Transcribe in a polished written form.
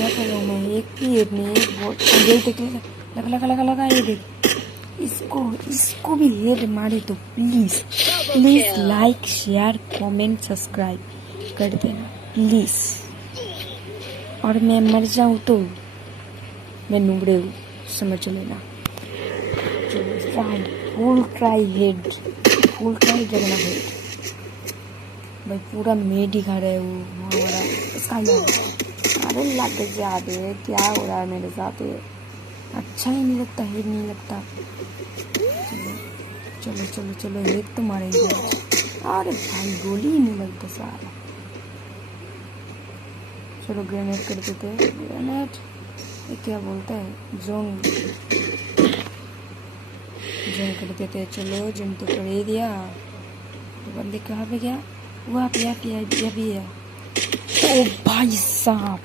क्या कर रहा हूँ मैं, एक भी हेड नहीं, एक बहुत देख लगा लगा लगा लगा, ये देख, इसको भी हेड मारे तो please please like share comment subscribe कर देना प्लीज। और मैं मर जाऊँ तो मैं नुबड़े हूँ, समझ लेना। Full try head, full try जगना हेड भाई, पूरा मेड ही खा रहे वो हमारा इसका। अरे लग जा दे, क्या हो रहा है मेरे साथ, ये अच्छा ही नहीं लगता, हेड नहीं लगता। चलो चलो चलो चलो, हेड तो मारेंगे। अरे भाई गोली ही नहीं लगता सारा। चलो ग्रेनेड कर देते हैं, ग्रेनेड ये क्या बोलता है, जोन जोन कर देते हैं। चलो जोन तो कर ही दिया। तो बंदे कहाँ पे गया, वो आप यहाँ भी है। ओ भाई साहब,